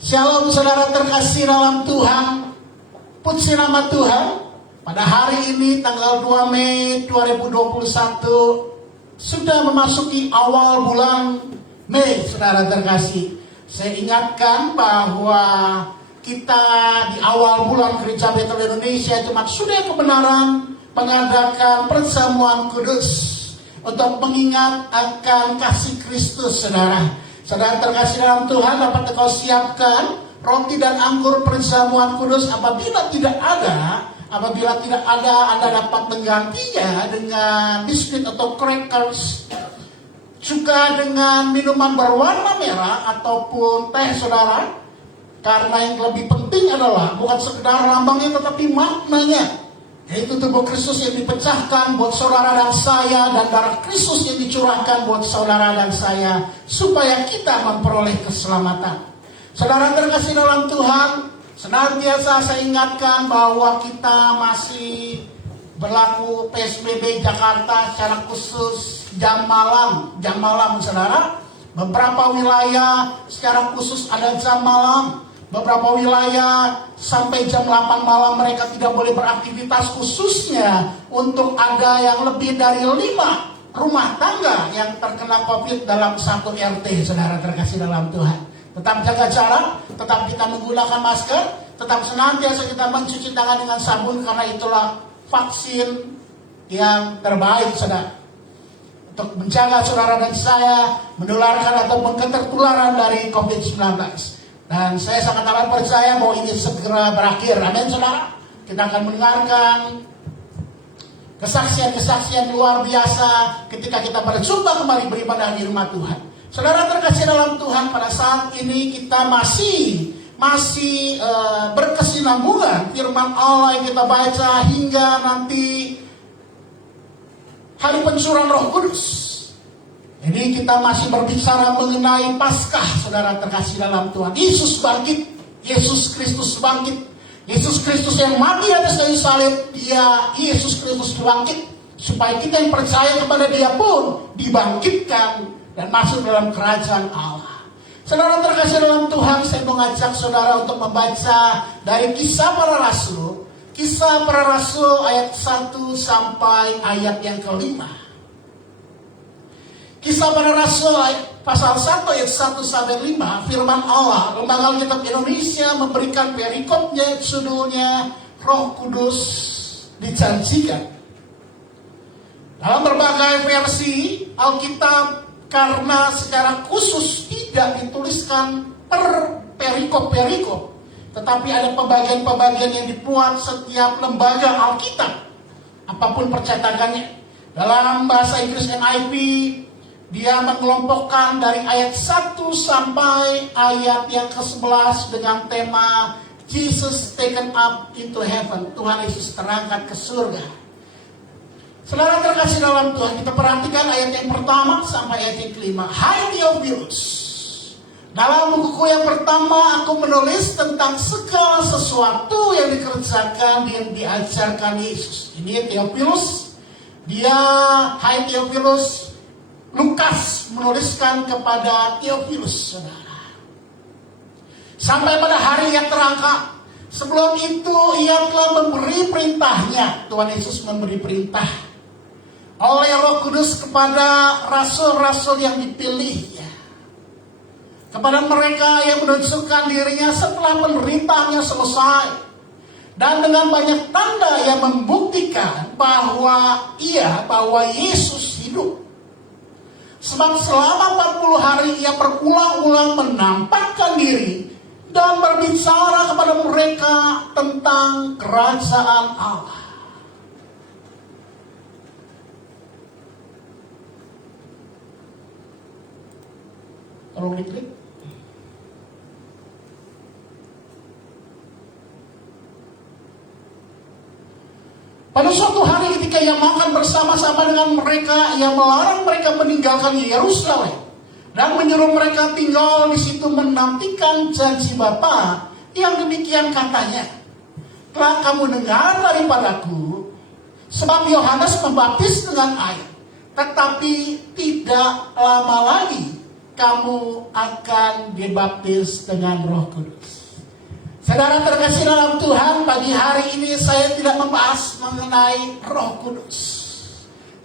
Shalom saudara terkasih dalam Tuhan. Puji nama Tuhan. Pada hari ini tanggal 2 Mei 2021 sudah memasuki awal bulan Mei, saudara terkasih. Saya ingatkan bahwa kita di awal bulan Gereja Betel Indonesia Jemaat Suda Kebenaran mengadakan perjamuan kudus untuk mengingat akan kasih Kristus, saudara. Saudara terkasih dalam Tuhan, dapat engkau siapkan roti dan anggur perjamuan kudus. Apabila tidak ada, Anda dapat menggantinya dengan biskuit atau crackers, juga dengan minuman berwarna merah ataupun teh, saudara. Karena yang lebih penting adalah bukan sekedar lambangnya tetapi maknanya, yaitu tubuh Kristus yang dipecahkan buat saudara dan saya, dan darah Kristus yang dicurahkan buat saudara dan saya, supaya kita memperoleh keselamatan. Saudara terkasih dalam Tuhan, senantiasa saya ingatkan bahwa kita masih berlaku PSBB Jakarta, secara khusus jam malam, saudara. Beberapa wilayah secara khusus ada jam malam. Beberapa wilayah sampai jam 8 malam mereka tidak boleh beraktivitas, khususnya untuk ada yang lebih dari 5 rumah tangga yang terkena COVID dalam satu RT, saudara terkasih dalam Tuhan. Tetap jaga jarak, tetap kita menggunakan masker, tetap senantiasa kita mencuci tangan dengan sabun, karena itulah vaksin yang terbaik, saudara, untuk menjaga saudara dan saya menularkan ataupun ketertularan dari COVID-19. Dan saya sangat amat percaya bahwa ini segera berakhir. Amin, saudara. Kita akan mendengarkan kesaksian-kesaksian luar biasa ketika kita berjumpa kembali beribadah di rumah Tuhan. Saudara terkasih dalam Tuhan, pada saat ini kita masih berkesinambungan firman Allah yang kita baca hingga nanti hari pencurahan Roh Kudus. Jadi kita masih berbicara mengenai Paskah, saudara terkasih dalam Tuhan. Yesus bangkit, Yesus Kristus bangkit. Yesus Kristus yang mati atas kayu salib, Yesus Kristus bangkit, supaya kita yang percaya kepada Dia pun dibangkitkan dan masuk dalam kerajaan Allah. Saudara terkasih dalam Tuhan, saya mengajak saudara untuk membaca dari Kisah Para Rasul. Kisah Para Rasul ayat 1 sampai ayat yang ke-5. Kisah Para Rasul pasal 1 ayat 1 sampai 5, firman Allah. Lembaga Alkitab Indonesia memberikan perikopnya, judulnya Roh Kudus dijanjikan. Dalam berbagai versi Alkitab, karena secara khusus tidak dituliskan per perikop, tetapi ada pembagian-pembagian yang dibuat setiap lembaga Alkitab, apapun percetakannya. Dalam bahasa Inggris NIV, dia mengelompokkan dari ayat 1 sampai ayat yang ke-11 dengan tema Jesus taken up into heaven. Tuhan Yesus terangkat ke surga. Saudara terkasih dalam Tuhan, kita perhatikan ayat yang pertama sampai ayat yang ke-5. Hai Theophilus, dalam bukuku yang pertama aku menulis tentang segala sesuatu yang dikerjakan dan diajarkan Yesus. Ini Theophilus. Hai Theophilus, Lukas menuliskan kepada Theophilus, saudara. Sampai pada hari yang terangkat. Sebelum itu ia telah memberi perintahnya. Tuhan Yesus memberi perintah oleh Roh Kudus kepada rasul-rasul yang dipilihnya, kepada mereka yang menunjukkan dirinya setelah pemerintahnya selesai, dan dengan banyak tanda yang membuktikan bahwa Yesus hidup. Sebab selama 40 hari ia berulang-ulang menampakkan diri dan berbicara kepada mereka tentang kerajaan Allah. Tolong diklik. Pada suatu hari ketika ia makan bersama-sama dengan mereka, ia melarang mereka meninggalkan Yerusalem dan menyuruh mereka tinggal di situ menantikan janji Bapa yang demikian katanya. Telah kamu dengar daripadaku, sebab Yohanes membaptis dengan air, tetapi tidak lama lagi kamu akan dibaptis dengan Roh Kudus. Saudara terkasih dalam Tuhan, pagi hari ini saya tidak membahas mengenai Roh Kudus.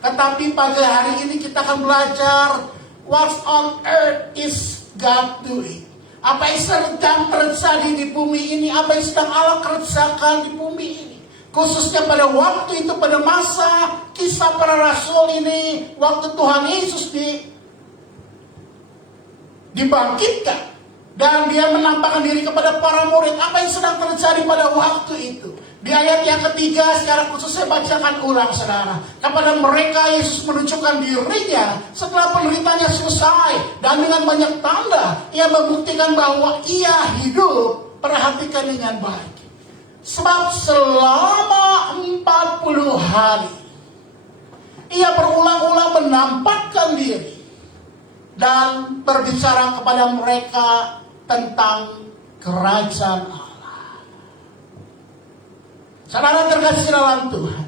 Tetapi pagi hari ini kita akan belajar what on earth is God doing. Apa yang sedang terjadi di bumi ini, apa yang sedang Allah kerjakan di bumi ini. Khususnya pada waktu itu, pada masa kisah para rasul ini, waktu Tuhan Yesus dibangkitkan dan dia menampakkan diri kepada para murid. Apa yang sedang terjadi pada waktu itu? Di ayat yang ketiga secara khusus saya bacakan ulang, saudara. Kepada mereka Yesus menunjukkan dirinya setelah penderitanya selesai, dan dengan banyak tanda ia membuktikan bahwa ia hidup. Perhatikan dengan baik. Sebab selama 40 hari ia berulang-ulang menampakkan diri dan berbicara kepada mereka tentang kerajaan Allah. Saudara terkasih dalam Tuhan,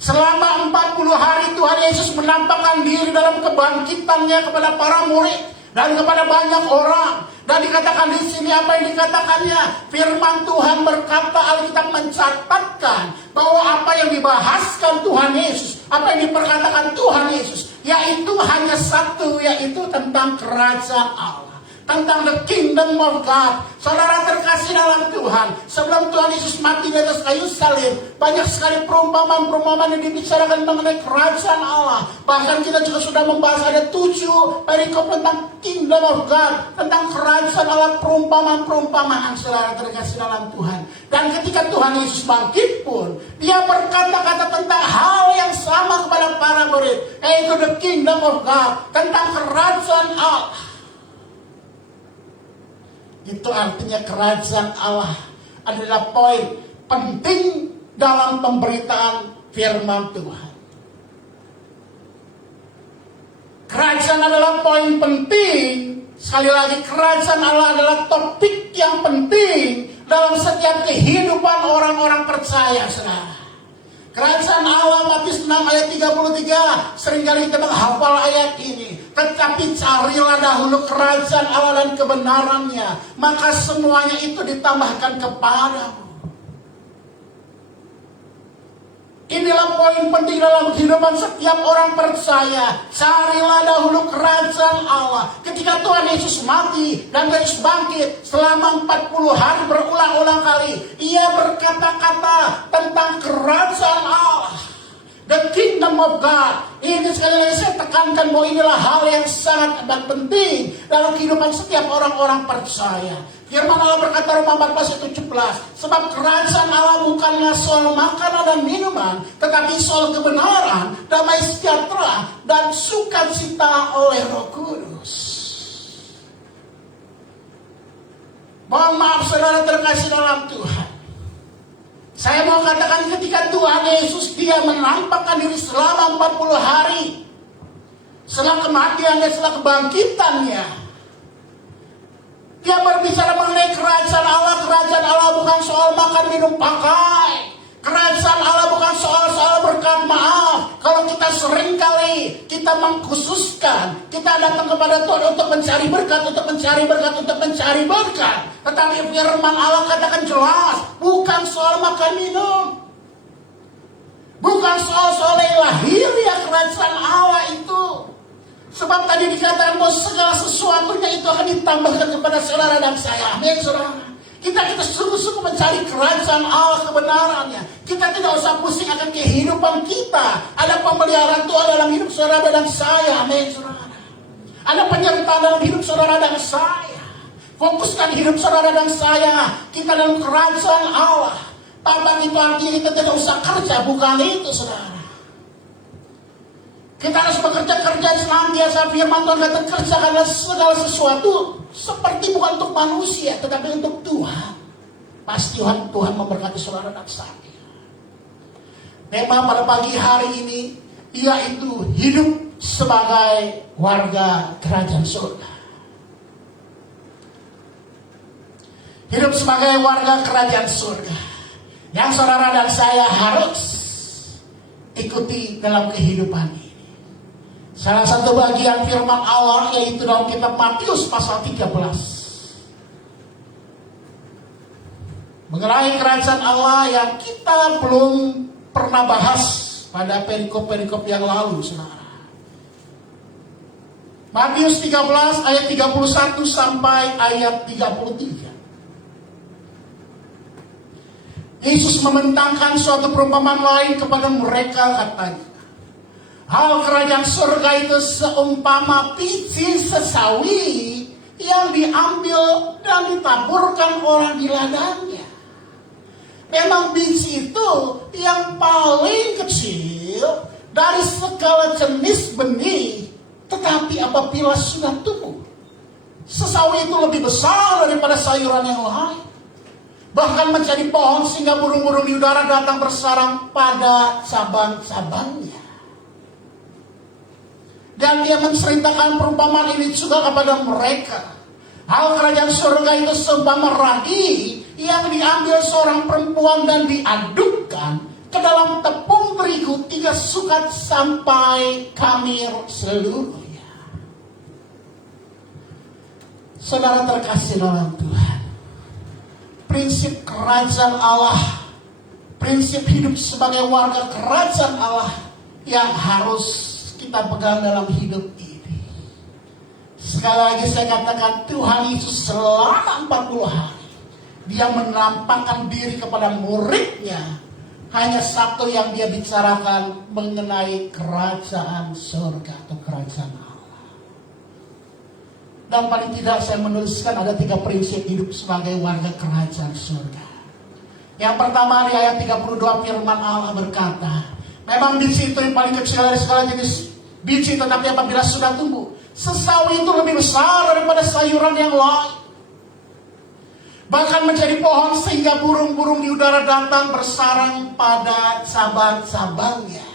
selama 40 hari Tuhan Yesus menampakkan diri dalam kebangkitannya kepada para murid dan kepada banyak orang. Dan dikatakan di sini apa yang dikatakannya? Firman Tuhan berkata, Alkitab mencatatkan bahwa apa yang dibahaskan Tuhan Yesus, apa yang diperkatakan Tuhan Yesus, yaitu hanya satu, yaitu tentang kerajaan Allah, tentang the kingdom of God. Saudara terkasih dalam Tuhan, sebelum Tuhan Yesus mati di atas kayu salib, banyak sekali perumpamaan-perumpamaan yang dibicarakan mengenai kerajaan Allah. Bahkan kita juga sudah membahas ada 7 perikop tentang kingdom of God, tentang kerajaan Allah, perumpamaan-perumpamaan, saudara terkasih dalam Tuhan. Dan ketika Tuhan Yesus bangkit pun, dia berkata-kata tentang hal yang sama kepada para murid, yaitu the kingdom of God, tentang kerajaan Allah. Itu artinya kerajaan Allah adalah poin penting dalam pemberitaan firman Tuhan. Kerajaan adalah poin penting. Sekali lagi, kerajaan Allah adalah topik yang penting dalam setiap kehidupan orang-orang percaya, saudara. Kerajaan Allah, Matius 6 ayat 33, seringkali kita menghafal ayat ini. Tetapi carilah dahulu kerajaan Allah dan kebenarannya, maka semuanya itu ditambahkan kepadamu. Inilah poin penting dalam kehidupan setiap orang percaya. Carilah dahulu kerajaan Allah. Ketika Tuhan Yesus mati dan Yesus bangkit selama 40 hari berulang-ulang kali, ia berkata-kata tentang kerajaan Allah, the kingdom of God. Ini sekali lagi saya tekankan bahwa inilah hal yang sangat penting dalam kehidupan setiap orang-orang percaya. Firman Allah berkata Roma 14 ayat 17, sebab kerajaan Allah bukanlah soal makanan dan minuman, tetapi soal kebenaran, damai sejahtera, dan sukacita oleh Roh Kudus. Mohon maaf saudara terkasih dalam Tuhan, saya mau katakan ketika Tuhan Yesus dia menampakkan diri selama 40 hari, setelah kematiannya, setelah kebangkitannya, dia berbicara mengenai kerajaan Allah. Kerajaan Allah bukan soal makan, minum, pakai. Kerajaan Allah bukan soal berkat. Maaf, kalau kita seringkali kita mengkhususkan, kita datang kepada Tuhan untuk mencari berkat, untuk mencari berkat, untuk mencari berkat. Tetapi firman Allah katakan jelas, bukan soal makan minum, bukan soal lahiriah kerajaan Allah itu. Sebab tadi dikatakan bahwa segala sesuatunya itu akan ditambahkan kepada saudara dan saya. Amin, saudara. Kita sungguh-sungguh mencari kerajaan Allah, kebenarannya. Kita tidak usah pusing akan kehidupan kita. Ada pemeliharaan Tuhan dalam hidup saudara dan saya. Amin, saudara. Ada penyertaan dalam hidup saudara dan saya. Fokuskan hidup saudara dan saya. Kita dalam kerajaan Allah. Tanpa itu artinya kita tidak usah kerja. Bukan itu, saudara. Kita harus bekerja senantiasa. Firman Tuhan kata kerjakanlah segala sesuatu seperti bukan untuk manusia, tetapi untuk Tuhan. Pasti Tuhan memberkati saudara dan saya. Tema pada pagi hari ini yaitu hidup sebagai warga kerajaan surga. Hidup sebagai warga kerajaan surga yang saudara dan saya harus ikuti dalam kehidupan ini. Salah satu bagian firman Allah yaitu dalam kitab Matius pasal 13. Mengenai kerajaan Allah yang kita belum pernah bahas pada perikop-perikop yang lalu, saudara. Matius 13 ayat 31 sampai ayat 33. Yesus membentangkan suatu perumpamaan lain kepada mereka, katanya, hal kerajaan surga itu seumpama biji sesawi yang diambil dan ditaburkan orang di ladangnya. Memang biji itu yang paling kecil dari segala jenis benih, tetapi apabila sudah tumbuh, sesawi itu lebih besar daripada sayuran yang lain. Bahkan menjadi pohon sehingga burung-burung di udara datang bersarang pada cabang-cabangnya. Dan dia menceritakan perumpamaan ini juga kepada mereka. Hal kerajaan surga itu seumpama ragi yang diambil seorang perempuan dan diadukkan ke dalam tepung terigu 3 sukat sampai kamir seluruhnya. Saudara terkasih dalam Tuhan, prinsip kerajaan Allah, prinsip hidup sebagai warga kerajaan Allah yang harus kita pegang dalam hidup ini. Sekali lagi saya katakan, Tuhan Yesus selama 40 hari dia menampakkan diri kepada muridnya. Hanya satu yang dia bicarakan mengenai kerajaan surga atau kerajaan Allah. Dan paling tidak saya menuliskan ada 3 prinsip hidup sebagai warga kerajaan surga. Yang pertama di ayat 32 firman Allah berkata, memang biji itu yang paling kecil dari segala jenis biji, tetapi apabila sudah tumbuh, sesawi itu lebih besar daripada sayuran yang lain. Bahkan menjadi pohon sehingga burung-burung di udara datang bersarang pada cabang-cabangnya.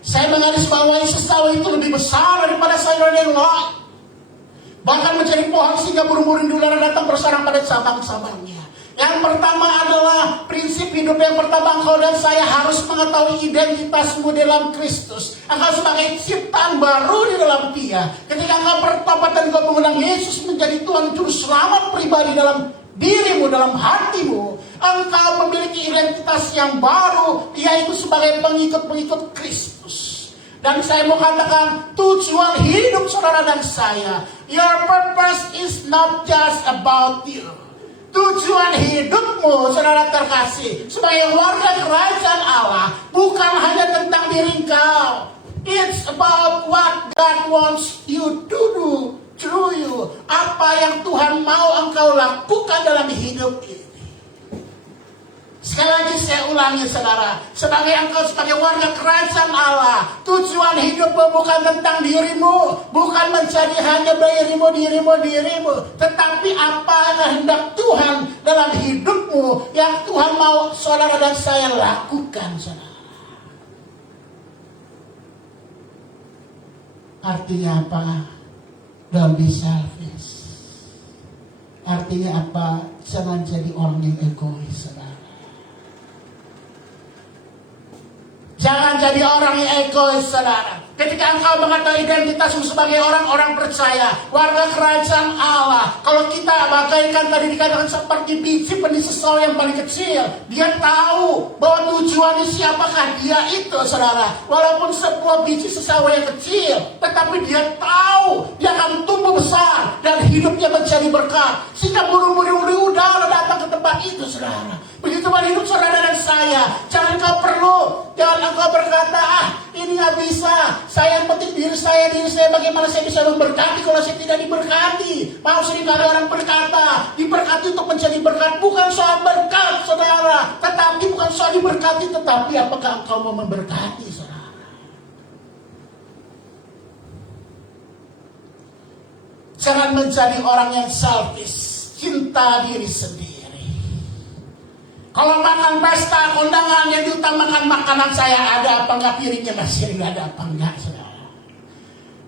Saya menggarisbawahi sesawi itu lebih besar daripada sayuran yang lain. Bahkan menjadi pohon sehingga burung-burung di udara datang bersarang pada cabang-cabangnya. Yang pertama adalah prinsip hidup yang pertama, engkau dan saya harus mengetahui identitasmu dalam Kristus. Engkau sebagai ciptaan baru di dalam Dia. Ketika engkau bertobat dan engkau mengundang Yesus menjadi Tuhan Juru Selamat pribadi dalam dirimu, dalam hatimu, engkau memiliki identitas yang baru, yaitu sebagai pengikut-pengikut Kristus. Dan saya mau katakan, tujuan hidup saudara dan saya, your purpose is not just about you. Tujuan hidupmu, saudara terkasih, sebagai warga kerajaan Allah, bukan hanya tentang diri engkau. It's about what God wants you to do through you. Apa yang Tuhan mau engkau lakukan dalam hidup ini. Sekali lagi saya ulangi saudara, sebagai warga kerajaan Allah, tujuan hidupmu bukan tentang dirimu, bukan menjadi hanya dirimu, tetapi apa kehendak Tuhan dalam hidupmu yang Tuhan mau saudara dan saya lakukan, saudara. Artinya apa? Don't be selfish. Artinya apa? Jangan jadi orang yang egois, saudara. Jangan jadi orang yang egois, saudara. Ketika engkau mengetahui identitasmu sebagai orang-orang percaya, warga kerajaan Allah, kalau kita bagaikan tadi dikatakan seperti biji benih sesawi yang paling kecil, dia tahu bahwa tujuannya siapakah dia itu, saudara. Walaupun sebuah biji sesawi yang kecil, tetapi dia tahu dia akan tumbuh besar dan hidupnya menjadi berkat, sehingga burung-burung di udara datang ke tempat itu, saudara. Begitu hidup saudara dan saya. Jangan engkau berkata, ini gak bisa. Saya yang penting diri saya. Bagaimana saya bisa memberkati kalau saya tidak diberkati? Mau sering kali orang berkata, diberkati untuk menjadi berkat. Bukan soal berkat, saudara. Tetapi bukan soal diberkati, tetapi apakah engkau mau memberkati, saudara? Jangan menjadi orang yang selfish, cinta diri sendiri. Kalau makan pesta, kondangan yang diutamakan makanan saya ada apa enggak, piringnya masih ada apa enggak, saudara.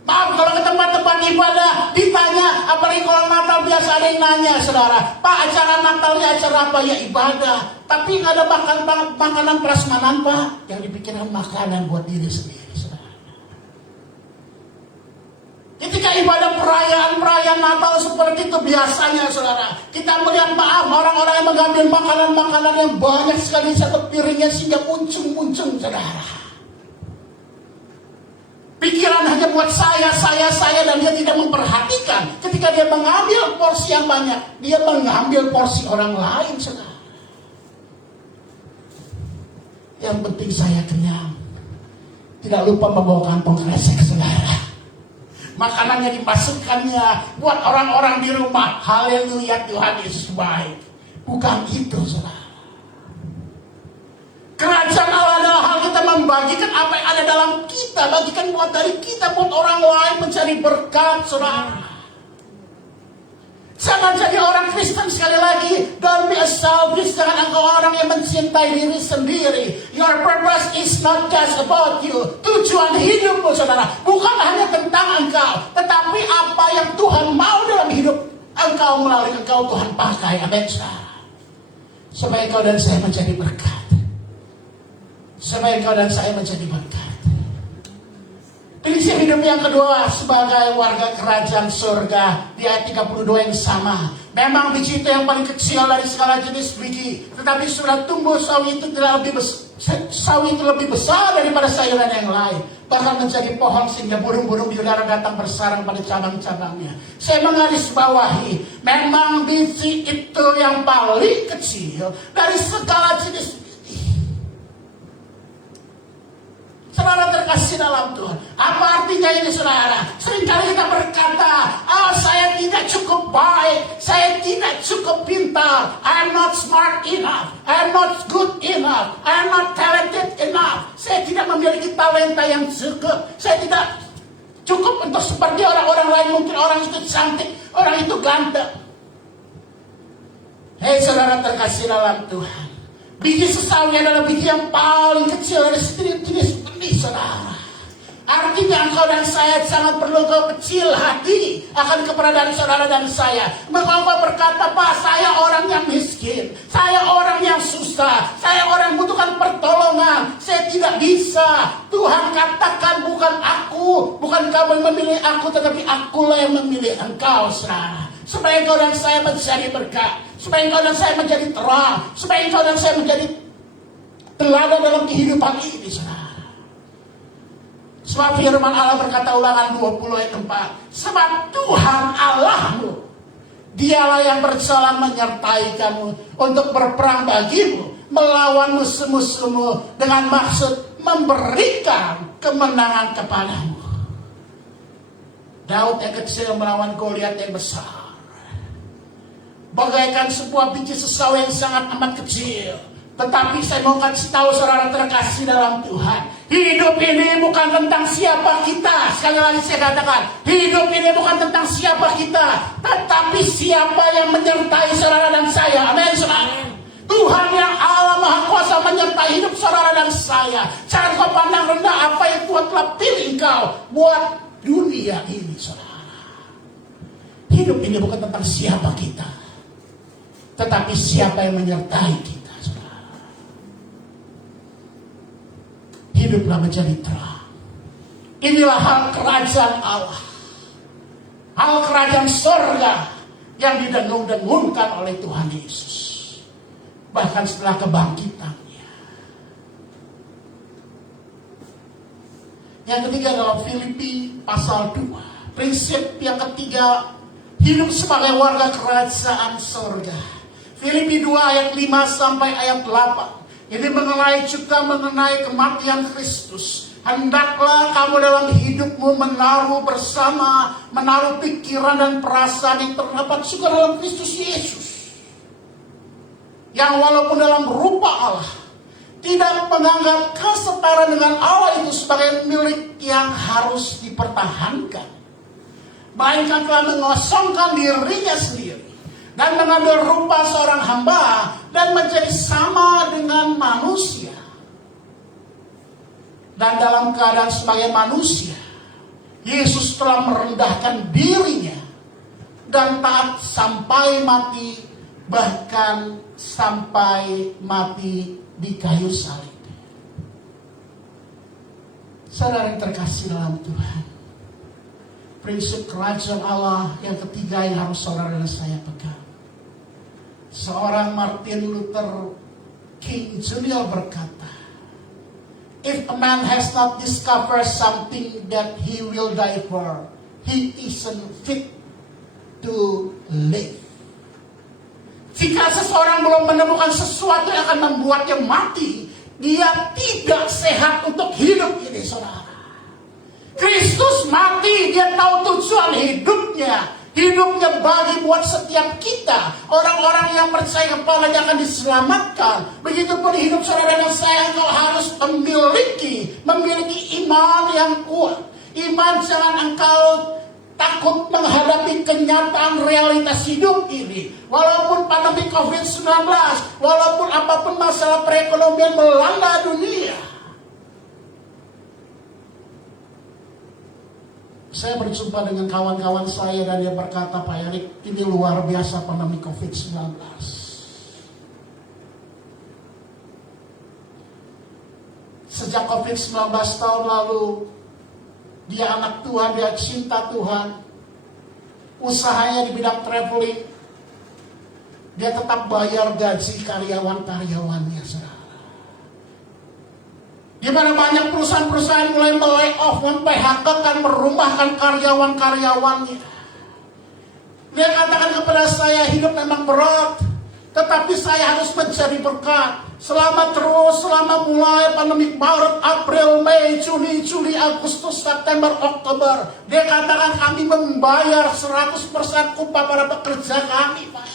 Maaf, kalau ke tempat-tempat ibadah ditanya, apalagi kalau Natal biasa ada yang nanya, saudara, Pak, acara Natalnya acara apa? Ya ibadah. Tapi nggak ada makanan prasmanan, Pak. Yang dipikirkan makanan buat diri sendiri, saudara. perayaan-perayaan Natal seperti itu biasanya saudara, kita melihat orang-orang yang mengambil makanan-makanan yang banyak sekali satu piringnya sehingga muncung saudara. Pikiran hanya buat saya, dan dia tidak memperhatikan. Ketika dia mengambil porsi yang banyak, dia mengambil porsi orang lain saudara. Yang penting saya kenyang. Tidak lupa membawa kantong kresek saudara. Makanannya dimasukkannya buat orang-orang di rumah. Haleluya, Tuhan Yesus baik. Bukan itu saudara. Kerajaan Allah adalah hal kita membagikan apa yang ada dalam kita. Bagikan buat dari kita buat orang lain mencari berkat saudara. Jangan jadi orang Kristen sekali lagi. Don't be a selfish. Jangan engkau orang yang mencintai diri sendiri. Your purpose is not just about you. Tujuan hidupmu saudara bukan hanya tentang engkau, tetapi apa yang Tuhan mau dalam hidup engkau, melalui engkau Tuhan pakai. Amin saudara. Supaya engkau dan saya menjadi berkat. Supaya engkau dan saya menjadi berkat. Prinsip hidup yang kedua sebagai warga kerajaan surga di ayat 32 yang sama. Memang biji itu yang paling kecil dari segala jenis biji, tetapi sudah tumbuh sawi itu lebih besar daripada sayuran yang lain, bahkan menjadi pohon sehingga burung-burung di udara datang bersarang pada cabang-cabangnya. Saya menggarisbawahi, memang biji itu yang paling kecil dari segala jenis. Saudara terkasih dalam Tuhan, apa artinya ini saudara? Seringkali kita berkata, saya tidak cukup baik, saya tidak cukup pintar, I'm not smart enough, I'm not good enough, I'm not talented enough. Saya tidak memiliki talenta yang cukup, saya tidak cukup untuk seperti orang-orang lain. Mungkin orang itu cantik, orang itu ganteng. Hei saudara terkasih dalam Tuhan, biji sesawi adalah biji yang paling kecil dari jenis benih saudara. Artinya engkau dan saya sangat perlu engkau kecil hati akan keberadaan saudara dan saya. Engkau berkata, Pak, saya orang yang miskin, saya orang yang susah, saya orang yang membutuhkan pertolongan, saya tidak bisa. Tuhan katakan, bukan aku, bukan kamu yang memilih aku, tetapi akulah yang memilih engkau saudara. Supaya engkau dan saya menjadi berkat, supaya engkau dan saya menjadi terang, supaya engkau dan saya menjadi teladan dalam kehidupan ini saudara. Sebab firman Allah berkata, Ulangan 20 ayat 4, sebab Tuhan Allahmu, dialah yang berjalan menyertai kamu untuk berperang bagimu, melawan musuh-musuhmu dengan maksud memberikan kemenangan kepadamu. Daud yang kecil melawan Goliat yang besar, bagaikan sebuah biji sesawi yang sangat amat kecil. Tetapi saya mau kasih tahu saudara terkasih dalam Tuhan, hidup ini bukan tentang siapa kita. Sekali lagi saya katakan, hidup ini bukan tentang siapa kita, tetapi siapa yang menyertai saudara dan saya. Amin saudara. Tuhan yang Allah Maha Kuasa menyertai hidup saudara dan saya. Jangan kau pandang rendah apa yang Tuhan telah pilih kau buat dunia ini saudara. Hidup ini bukan tentang siapa kita, tetapi siapa yang menyertai kita. Hiduplah menjadi terang. Inilah hal kerajaan Allah, hal kerajaan surga yang didengung-dengungkan oleh Tuhan Yesus, bahkan setelah kebangkitannya. Yang ketiga dalam Filipi pasal 2, prinsip yang ketiga, hidup sebagai warga kerajaan surga. Filipi 2 ayat 5 sampai ayat 8. Ini juga mengenai kematian Kristus. Hendaklah kamu dalam hidupmu menaruh pikiran dan perasaan yang terdapat juga dalam Kristus Yesus, yang walaupun dalam rupa Allah, tidak menganggap kesetaraan dengan Allah itu sebagai milik yang harus dipertahankan, melainkan telah mengosongkan dirinya sendiri dan mengambil rupa seorang hamba dan menjadi sama dengan manusia. Dan dalam keadaan sebagai manusia, Yesus telah merendahkan dirinya dan taat sampai mati, bahkan sampai mati di kayu salib. Saudara yang terkasih dalam Tuhan, prinsip kerajaan Allah yang ketiga yang harus saudara dan saya pegang. Seorang Martin Luther King Jr. berkata, "If a man has not discovered something that he will die for, he isn't fit to live." Jika seseorang belum menemukan sesuatu yang akan membuatnya mati, dia tidak sehat untuk hidup ini, saudara. Kristus mati, dia tahu tujuan hidupnya. Hidupnya bagi buat setiap kita. Orang-orang yang percaya kepadanya akan diselamatkan. Begitupun hidup saudara dan saya, engkau harus memiliki iman yang kuat. Iman, jangan engkau takut menghadapi kenyataan realitas hidup ini. Walaupun pandemi COVID-19, walaupun apapun masalah perekonomian melanda dunia. Saya berjumpa dengan kawan-kawan saya dan dia berkata, "Pak Erik, ini luar biasa pandemi COVID-19. Sejak COVID-19 tahun lalu, dia anak Tuhan, dia cinta Tuhan. Usahanya di bidang traveling. Dia tetap bayar gaji karyawan-karyawannya, saudara. Di mana banyak perusahaan-perusahaan mulai melayoff, mem-PHK-kan, merumahkan karyawan-karyawannya. Dia katakan kepada saya, hidup memang berat, tetapi saya harus mencari berkat. Selama mulai pandemi Maret, April, Mei, Juni, Juli, Agustus, September, Oktober. Dia katakan kami membayar 100% upah para pekerja kami, Pak.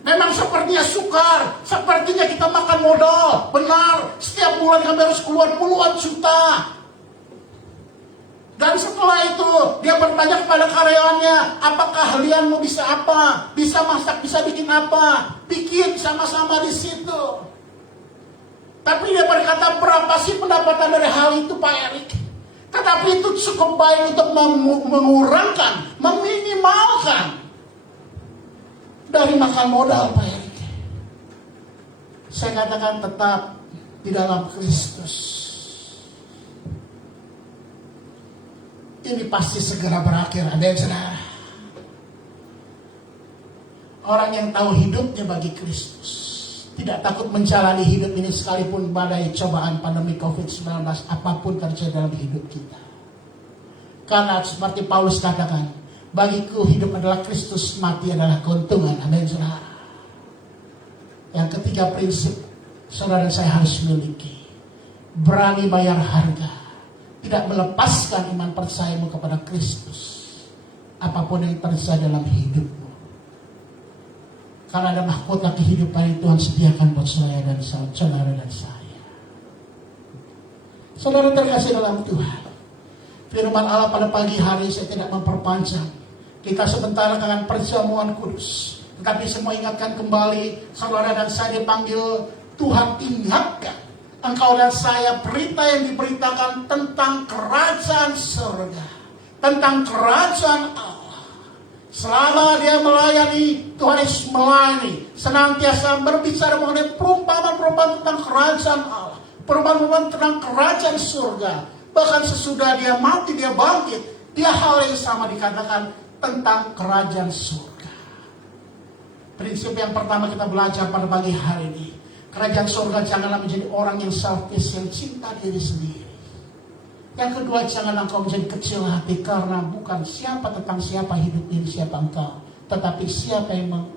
Memang sepertinya sukar, sepertinya kita makan modal. Benar, setiap bulan kami harus keluar puluhan juta. Dan setelah itu, dia bertanya kepada karyawannya, apakah kalianmu bisa apa? Bisa masak, bisa bikin apa? Bikin sama-sama di situ. Tapi dia berkata, berapa sih pendapatan dari hal itu, Pak Erik? Tetapi itu cukup baik untuk mengurangkan, meminimalkan dari makan modal, Pak Erik. Saya katakan tetap di dalam Kristus. Ini pasti segera berakhir, ada yang saudara. Orang yang tahu hidupnya bagi Kristus, tidak takut menjalani hidup ini sekalipun badai cobaan pandemi COVID-19, apapun terjadi dalam hidup kita. Karena seperti Paulus katakan, bagiku hidup adalah Kristus, mati adalah keuntungan. Amin, saudara. Yang ketiga prinsip saudara dan saya harus miliki, berani bayar harga. Tidak melepaskan iman percayamu kepada Kristus, apapun yang terjadi dalam hidupmu. Karena ada mahkota kehidupan yang Tuhan sediakan buat saya dan saudara dan saya. Saudara terkasih dalam Tuhan, firman Allah pada pagi hari saya tidak memperpanjang. Kita sebentar akan perjamuan kudus. Tetapi semua ingatkan kembali, saudara dan saya dipanggil Tuhan ingatkan engkau dan saya berita yang diberitakan tentang kerajaan surga, tentang kerajaan Allah. Selama dia melayani, Tuhan Yesus melayani, senantiasa berbicara mengenai perumpamaan-perumpamaan tentang kerajaan Allah, perumpamaan tentang kerajaan surga. Bahkan sesudah dia mati, dia bangkit, dia hal yang sama dikatakan tentang kerajaan surga. Prinsip yang pertama kita belajar pada pagi hari ini, kerajaan surga janganlah menjadi orang yang selfish, yang cinta diri sendiri. Yang kedua, jangan engkau menjadi kecil hati, karena bukan tentang siapa hidup ini, siapa engkau, tetapi siapa yang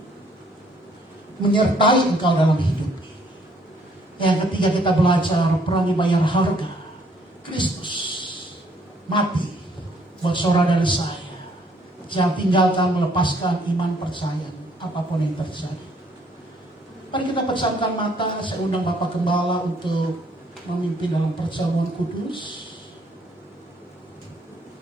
menyertai engkau dalam hidup ini. Yang ketiga, kita belajar berani bayar harga. Kristus mati buat saudara dan saya. Jangan tinggalkan, melepaskan iman percaya apapun yang terjadi. Mari kita pejamkan mata, saya undang Bapak Gembala untuk memimpin dalam perjamuan kudus.